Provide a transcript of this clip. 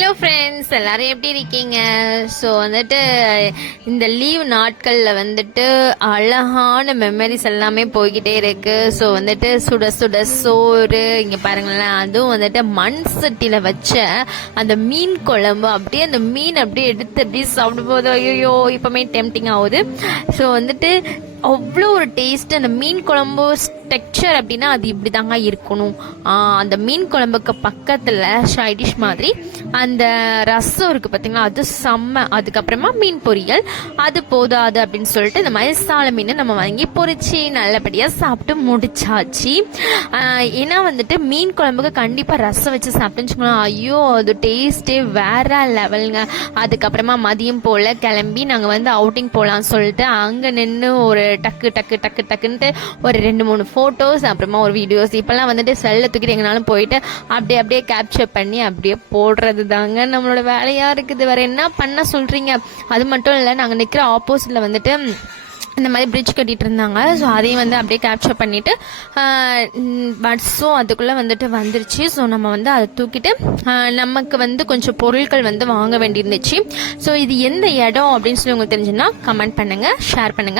Hello friends, எல்லாரும் எப்படி இருக்கீங்க? ஸோ வந்துட்டு இந்த லீவ் நாட்களில் வந்துட்டு அழகான மெமரிஸ் எல்லாமே போய்கிட்டே இருக்கு. ஸோ வந்துட்டு சுட சுட சோறு இங்கே பாருங்களேன், அதுவும் வந்துட்டு மண் சட்டியில் வச்ச அந்த மீன் குழம்பு, அப்படியே அந்த மீன் அப்படியே எடுத்து அப்படியே சாப்பிடும் போது ஐயோ இப்போமே டெம்டிங் ஆகுது. ஸோ வந்துட்டு அவ்வளோ ஒரு டேஸ்ட். அந்த மீன் குழம்பு டெக்ஸ்சர் அப்படின்னா அது இப்படி தாங்க இருக்கணும். அந்த மீன் குழம்புக்கு பக்கத்தில் சைடிஷ் மாதிரி அந்த ரசம் இருக்குது பார்த்தீங்களா, அது செம்ம. அதுக்கப்புறமா மீன் பொரியல், அது போதாது அப்படின்னு சொல்லிட்டு இந்த மாதிரி சால மீன் நம்ம வாங்கி பொரிச்சு நல்லபடியாக சாப்பிட்டு முடிச்சாச்சு. ஏன்னா வந்துட்டு மீன் குழம்புக்கு கண்டிப்பாக ரசம் வச்சு சாப்பிட்டுன்னு ஐயோ அது டேஸ்ட்டே வேற லெவலுங்க. அதுக்கப்புறமா மதியம் போல் கிளம்பி நாங்கள் வந்து அவுட்டிங் போகலான்னு சொல்லிட்டு அங்கே நின்று ஒரு டக்குன்ட்டு ஒரு 2-3 ஃபோட்டோஸ், அப்புறமா ஒரு வீடியோஸ், இப்போல்லாம் வந்துட்டு செல்லை தூக்கிட்டு எங்கனாலும் போயிட்டு அப்படியே கேப்சர் பண்ணி அப்படியே போடுறது தாங்க நம்மளோட வேலையாக இருக்குது. வேறு என்ன பண்ண சொல்கிறீங்க? அது மட்டும் இல்லை, நாங்கள் நிற்கிற ஆப்போசிட்டில் வந்துட்டு இந்த மாதிரி பிரிட்ஜ் கட்டிகிட்டு இருந்தாங்க. ஸோ அதையும் வந்து அப்படியே கேப்சர் பண்ணிவிட்டு பட்ஸும் அதுக்குள்ளே வந்துட்டு வந்துருச்சு. ஸோ நம்ம வந்து அதை தூக்கிட்டு நமக்கு வந்து கொஞ்சம் பொருட்கள் வந்து வாங்க வேண்டியிருந்துச்சு. ஸோ இது எந்த இடம் அப்படின்னு சொல்லி உங்களுக்கு தெரிஞ்சுன்னா கமெண்ட் பண்ணுங்கள், ஷேர் பண்ணுங்கள்.